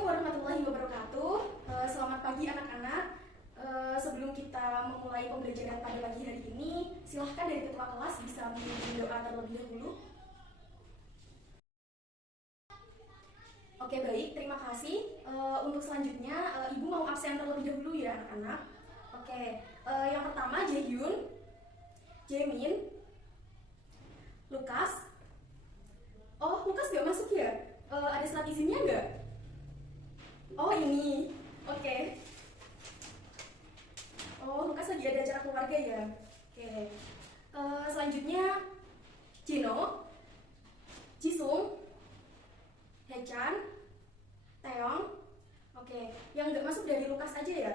Assalamualaikum warahmatullahi wabarakatuh. Selamat pagi anak-anak. Sebelum kita memulai pembelajaran pada pagi hari ini, silahkan dari ketua kelas bisa memimpin doa terlebih dahulu. Oke, baik, terima kasih. Untuk selanjutnya, Ibu mau absen terlebih dahulu ya anak-anak. Oke, yang pertama Jaehyun, Jaemin, Lukas. Oh, Lukas gak masuk ya? Ada surat izinnya nggak? Oh, ini. Oke. Oh, Lukas lagi ada acara keluarga ya? Oke. Selanjutnya Jino, Jisung, Hechan, Taeyong. Oke, yang nggak masuk dari Lukas aja ya?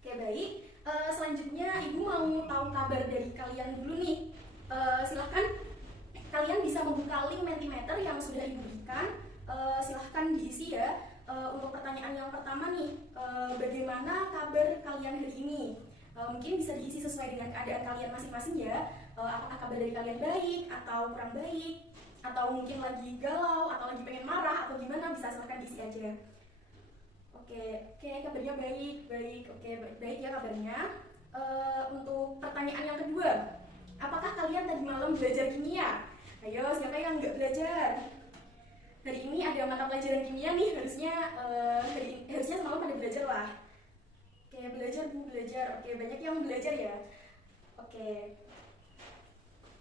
Oke, baik. Selanjutnya Ibu mau tahu kabar dari kalian dulu nih. Silahkan kalian bisa membuka link Mentimeter yang sudah Ibu berikan. Silahkan diisi ya. Untuk pertanyaan yang pertama nih, bagaimana kabar kalian hari ini? Mungkin bisa diisi sesuai dengan keadaan kalian masing-masing ya. Apakah kabar dari kalian baik atau kurang baik, atau mungkin lagi galau atau lagi pengen marah atau gimana, bisa silahkan diisi aja. Oke, kabarnya baik. Oke, baik ya kabarnya. Untuk pertanyaan yang kedua, apakah kalian tadi malam belajar kimia? Ayo, siapa yang nggak belajar? Hari ini ada mata pelajaran kimia nih, harusnya semalam pada belajar lah. Oke, belajar Bu, belajar. Oke, banyak yang belajar ya. Oke,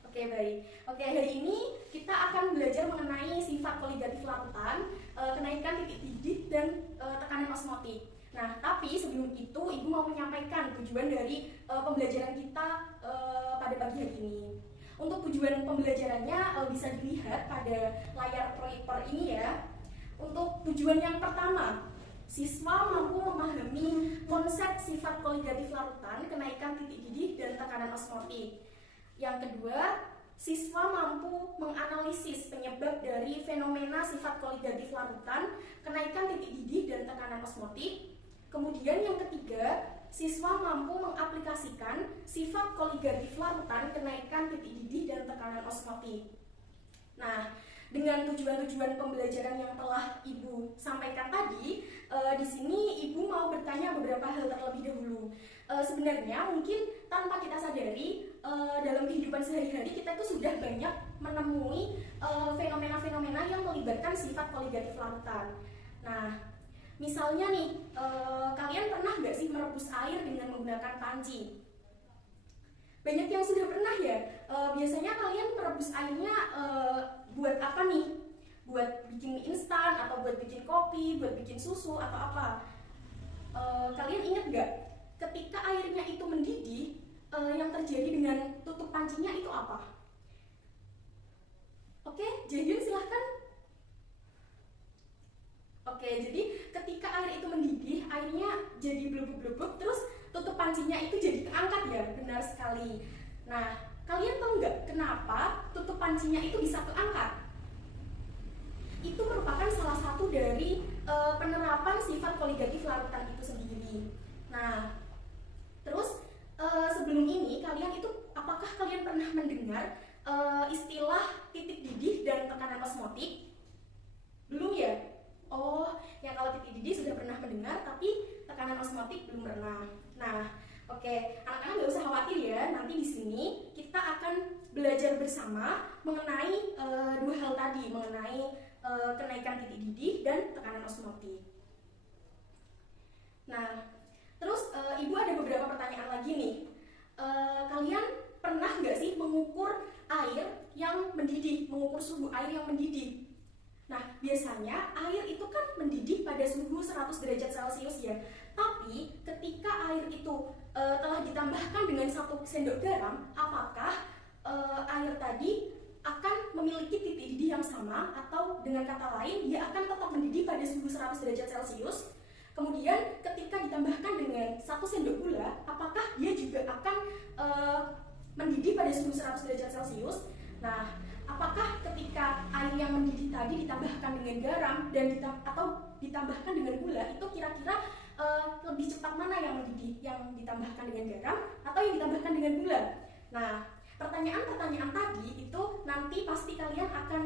baik. Oke, hari ini kita akan belajar mengenai sifat koligatif larutan, kenaikan titik didih dan tekanan osmotik. Nah, tapi sebelum itu Ibu mau menyampaikan tujuan dari pembelajaran kita pada pagi hari ini. Untuk tujuan pembelajarannya bisa dilihat pada layar proyektor ini ya. Untuk tujuan yang pertama, siswa mampu memahami konsep sifat koligatif larutan, kenaikan titik didih dan tekanan osmotik. Yang kedua, siswa mampu menganalisis penyebab dari fenomena sifat koligatif larutan, kenaikan titik didih dan tekanan osmotik. Kemudian yang ketiga, siswa mampu mengaplikasikan sifat koligatif larutan, kenaikan titik didih dan tekanan osmotik. Nah, dengan tujuan-tujuan pembelajaran yang telah Ibu sampaikan tadi, di sini Ibu mau bertanya beberapa hal terlebih dahulu. Sebenarnya mungkin tanpa kita sadari, dalam kehidupan sehari-hari kita itu sudah banyak menemui fenomena-fenomena yang melibatkan sifat koligatif larutan. Nah, misalnya nih, kalian pernah nggak sih merebus air dengan menggunakan panci? Banyak yang sudah pernah ya. Biasanya kalian merebus airnya buat apa nih? Buat bikin mie instan, atau buat bikin kopi, buat bikin susu, atau apa? Kalian ingat nggak? Ketika airnya itu mendidih, yang terjadi dengan tutup pancinya itu apa? Oke, Jaehyun silahkan. Oke, jadi ketika air itu mendidih, airnya jadi blubub-blubub, terus tutup pancinya itu jadi keangkat ya, benar sekali. Nah, kalian tahu nggak kenapa tutup pancinya itu bisa keangkat? Itu merupakan salah satu dari penerapan sifat koligatif larutan itu sendiri. Nah, terus sebelum ini apakah kalian pernah mendengar istilah titik didih dan tekanan osmotik? Belum ya? Oh, yang kalau titik didih sudah pernah mendengar, tapi tekanan osmotik belum pernah. Nah, oke, anak-anak nggak usah khawatir ya. Nanti di sini kita akan belajar bersama mengenai dua hal tadi, mengenai kenaikan titik didih dan tekanan osmotik. Nah, terus Ibu ada beberapa pertanyaan lagi nih. Kalian pernah nggak sih mengukur air yang mendidih, mengukur suhu air yang mendidih? Nah, biasanya air itu kan mendidih pada suhu 100 derajat Celcius ya. Tapi ketika air itu telah ditambahkan dengan 1 sendok garam, apakah air tadi akan memiliki titik didih yang sama, atau dengan kata lain dia akan tetap mendidih pada suhu 100 derajat Celcius? Kemudian ketika ditambahkan dengan 1 sendok gula, apakah dia juga akan mendidih pada suhu 100 derajat Celcius? Nah, apakah ketika air yang mendidih tadi ditambahkan dengan garam atau ditambahkan dengan gula, itu kira-kira lebih cepat mana yang mendidih, yang ditambahkan dengan garam atau yang ditambahkan dengan gula? Nah, pertanyaan-pertanyaan tadi itu nanti pasti kalian akan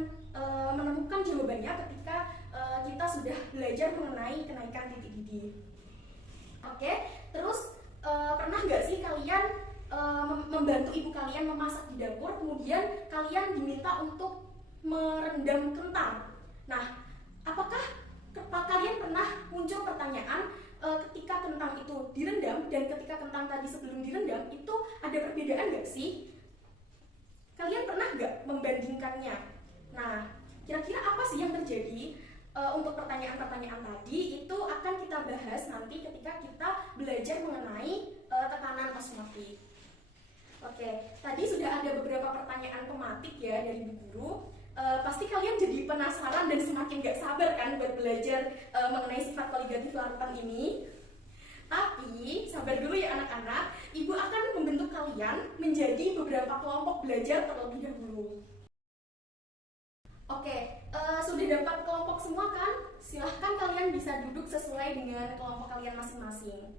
menemukan jawabannya ketika kita sudah belajar mengenai kenaikan titik didih. Oke, terus pernah nggak sih kalian membantu ibu kalian memasak di dapur, kemudian kalian diminta untuk merendam kentang? Nah, apakah kalian pernah muncul pertanyaan ketika kentang itu direndam dan ketika kentang tadi sebelum direndam itu ada perbedaan nggak sih? Kalian pernah nggak membandingkannya? Nah, kira-kira apa sih yang terjadi? Untuk pertanyaan-pertanyaan tadi itu akan kita bahas nanti ketika kita belajar mengenai tekanan osmotik. Oke, tadi sudah ada beberapa pertanyaan tematik ya dari Bu Guru. Pasti kalian jadi penasaran dan semakin gak sabar kan buat belajar mengenai sifat koligatif larutan ini. Tapi sabar dulu ya anak-anak, Ibu akan membentuk kalian menjadi beberapa kelompok belajar terlebih dahulu. Oke, sudah dapat kelompok semua kan? Silahkan kalian bisa duduk sesuai dengan kelompok kalian masing-masing.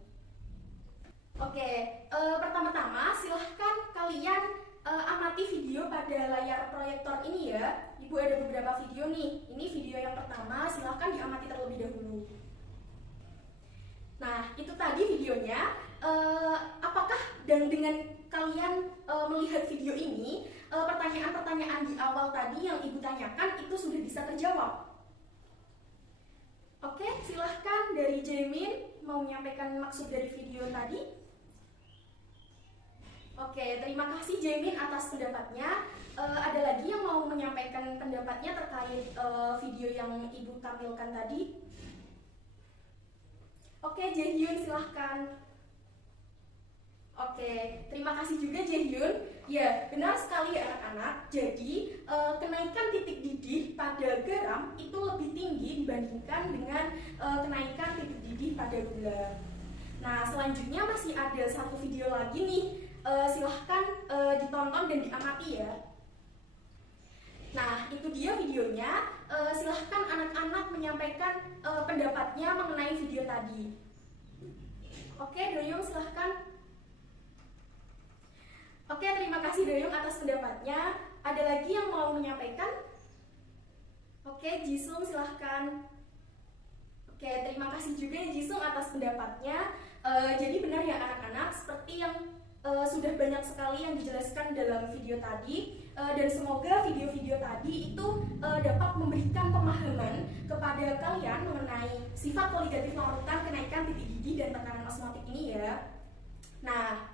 Oke, pertama-tama silahkan kalian amati video pada layar proyektor ini ya. Ibu ada beberapa video nih. Ini video yang pertama, silahkan diamati terlebih dahulu. Nah, itu tadi videonya. Apakah dan dengan kalian melihat video ini, pertanyaan-pertanyaan di awal tadi yang Ibu tanyakan itu sudah bisa terjawab? Oke, silahkan dari Jamin mau menyampaikan maksud dari video tadi. Oke, terima kasih Jamin atas pendapatnya. Ada lagi yang mau menyampaikan pendapatnya terkait video yang Ibu tampilkan tadi? Oke, Jaehyun silahkan. Oke, terima kasih juga Jaehyun. Ya, benar sekali ya anak-anak. Jadi, kenaikan titik didih pada garam itu lebih tinggi dibandingkan dengan kenaikan titik didih pada gula. Nah, selanjutnya masih ada satu video lagi nih. Silahkan ditonton dan diamati ya. Nah, itu dia videonya. Silahkan anak-anak menyampaikan pendapatnya mengenai video tadi. Oke, Doyong silahkan. Oke, terima kasih Doyong atas pendapatnya. Ada lagi yang mau menyampaikan? Oke, Jisung silahkan. Oke, terima kasih juga Jisung atas pendapatnya. Jadi benar ya anak-anak, seperti yang sudah banyak sekali yang dijelaskan dalam video tadi, dan semoga video-video tadi itu dapat memberikan pemahaman kepada kalian mengenai sifat koligatif larutan, kenaikan titik didih dan tekanan osmotik ini ya. Nah,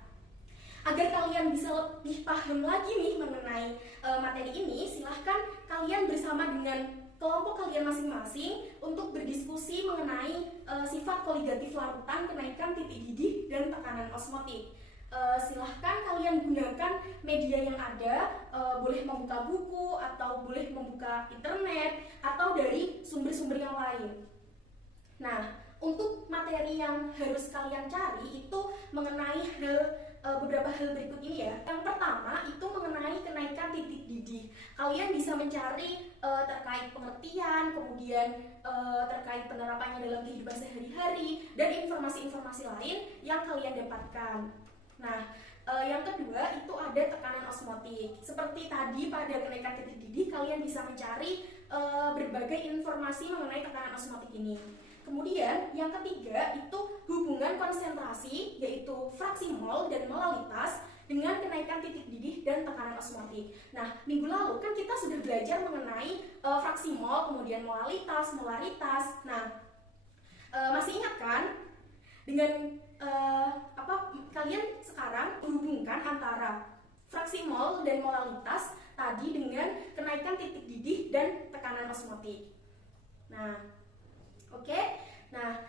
agar kalian bisa lebih paham lagi nih mengenai materi ini, silahkan kalian bersama dengan kelompok kalian masing-masing untuk berdiskusi mengenai sifat koligatif larutan, kenaikan titik didih dan tekanan osmotik. Silahkan kalian gunakan media yang ada, boleh membuka buku atau boleh membuka internet atau dari sumber-sumber yang lain. Nah, untuk materi yang harus kalian cari itu mengenai beberapa hal berikut ini ya. Yang pertama itu mengenai kenaikan titik didih. Kalian bisa mencari terkait pengertian, kemudian terkait penerapannya dalam kehidupan sehari-hari, dan informasi-informasi lain yang kalian dapatkan. Nah, yang kedua itu ada tekanan osmotik. Seperti tadi pada kenaikan titik didih, kalian bisa mencari berbagai informasi mengenai tekanan osmotik ini. Kemudian yang ketiga itu hubungan konsentrasi, yaitu fraksi mol dan molalitas dengan kenaikan titik didih dan tekanan osmotik. Nah, minggu lalu kan kita sudah belajar mengenai fraksi mol, kemudian molalitas, molaritas. Nah, masih ingat kan? Dengan kalian sekarang menghubungkan antara fraksi mol dan molalitas tadi dengan kenaikan titik didih dan tekanan osmotik. Nah, oke. Nah,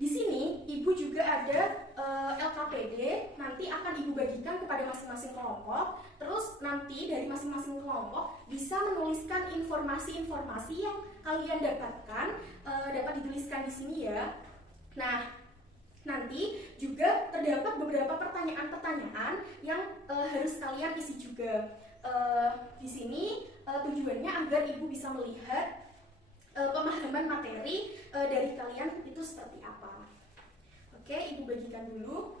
di sini Ibu juga ada LKPD, nanti akan Ibu bagikan kepada masing-masing kelompok. Terus nanti dari masing-masing kelompok bisa menuliskan informasi-informasi yang kalian dapatkan, dapat dituliskan di sini ya. Nah, nanti juga terdapat beberapa pertanyaan-pertanyaan yang harus kalian isi juga. Di sini tujuannya agar Ibu bisa melihat pemahaman materi dari kalian itu seperti apa. Oke, Ibu bagikan dulu.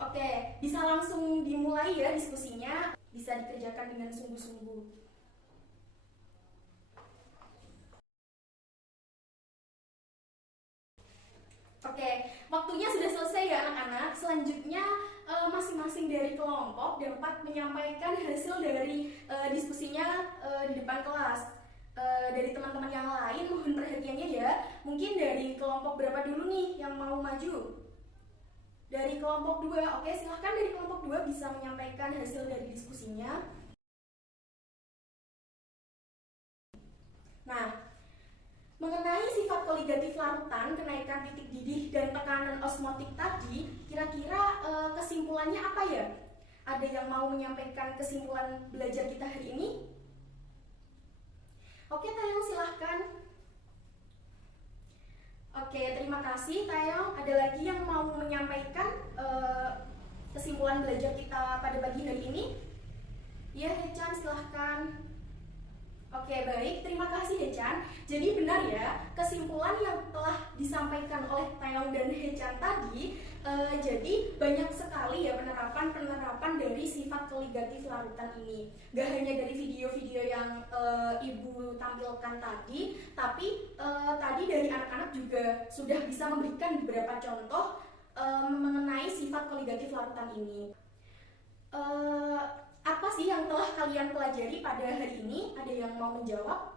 Oke, bisa langsung dimulai ya diskusinya, bisa dikerjakan dengan sungguh-sungguh. Oke, waktunya sudah selesai ya anak-anak. Selanjutnya masing-masing dari kelompok dapat menyampaikan hasil dari diskusinya di depan kelas. Dari teman-teman yang lain mohon perhatiannya ya. Mungkin dari kelompok berapa dulu nih yang mau maju? Dari kelompok 2. Oke, silahkan dari kelompok 2 bisa menyampaikan hasil dari diskusinya. Nah, mengenai sifat koligatif larutan, kenaikan titik didih dan tekanan osmotik tadi, kira-kira kesimpulannya apa ya? Ada yang mau menyampaikan kesimpulan belajar kita hari ini? Oke, Tayong silahkan. Oke, terima kasih Tayong. Ada lagi yang mau menyampaikan kesimpulan belajar kita pada pagi hari ini? Ya, Hechan silahkan. Oke, baik. Terima kasih, Hechan. Jadi benar ya, kesimpulan yang telah disampaikan oleh Tayong dan Hechan tadi, jadi banyak sekali ya penerapan dari sifat koligatif larutan ini. Gak hanya dari video-video yang Ibu tampilkan tadi, tapi tadi dari anak-anak juga sudah bisa memberikan beberapa contoh mengenai sifat koligatif larutan ini. Apa sih yang telah kalian pelajari pada hari ini? Ada yang mau menjawab?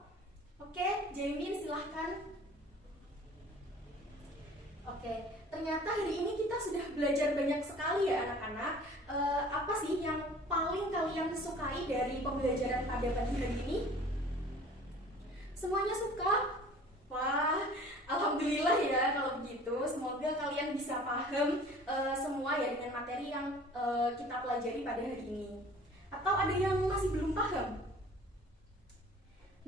Oke, Jamin silahkan. Oke, ternyata hari ini kita sudah belajar banyak sekali ya anak-anak. Apa sih yang paling kalian sukai dari pembelajaran pada pagi hari ini? Semuanya suka? Wah, alhamdulillah ya kalau begitu. Semoga kalian bisa paham semua ya dengan materi yang kita pelajari pada hari ini. Atau ada yang masih belum paham?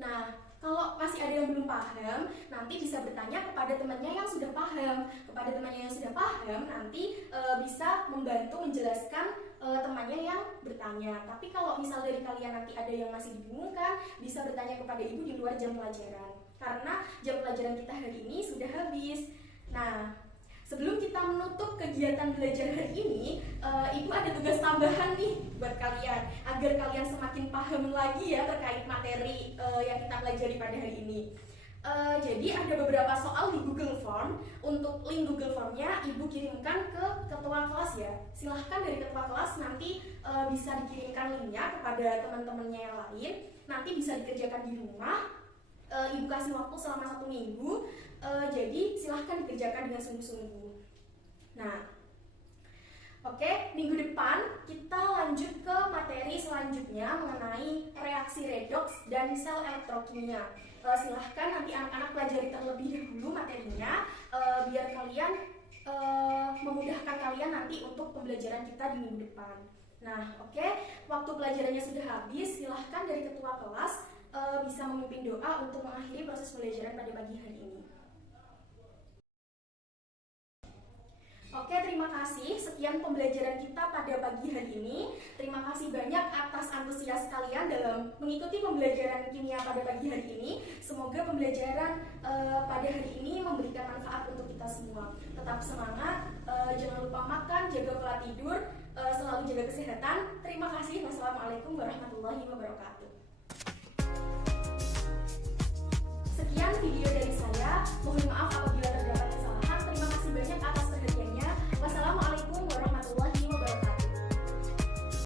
Nah, kalau masih ada yang belum paham, nanti bisa bertanya kepada temannya yang sudah paham. Kepada temannya yang sudah paham, nanti bisa membantu menjelaskan temannya yang bertanya. Tapi kalau misal dari kalian nanti ada yang masih dibingungkan, bisa bertanya kepada ibu di luar jam pelajaran. Karena jam pelajaran kita hari ini sudah habis. Nah, sebelum kita menutup kegiatan belajar hari ini, Ibu ada tugas tambahan nih buat kalian agar kalian semakin paham lagi ya terkait materi yang kita pelajari pada hari ini. Jadi ada beberapa soal di Google Form. Untuk link Google Formnya Ibu kirimkan ke ketua kelas ya. Silahkan dari ketua kelas nanti bisa dikirimkan linknya kepada teman-temannya yang lain. Nanti bisa dikerjakan di rumah. Ibu kasih waktu selama 1 minggu. Jadi silahkan dikerjakan dengan sungguh-sungguh. Nah, oke, minggu depan kita lanjut ke materi selanjutnya mengenai reaksi redoks dan sel elektrokimia. Silahkan nanti anak-anak pelajari terlebih dahulu materinya biar kalian memudahkan kalian nanti untuk pembelajaran kita di minggu depan. Nah, oke, waktu pelajarannya sudah habis. Silahkan dari ketua kelas bisa memimpin doa untuk mengakhiri proses pembelajaran pada pagi hari ini. Oke, terima kasih. Sekian pembelajaran kita pada pagi hari ini. Terima kasih banyak atas antusias kalian dalam mengikuti pembelajaran kimia pada pagi hari ini. Semoga pembelajaran pada hari ini memberikan manfaat untuk kita semua. Tetap semangat, jangan lupa makan, jaga pola tidur, selalu jaga kesehatan. Terima kasih. Wassalamualaikum warahmatullahi wabarakatuh. Sekian video dari saya. Mohon maaf apabila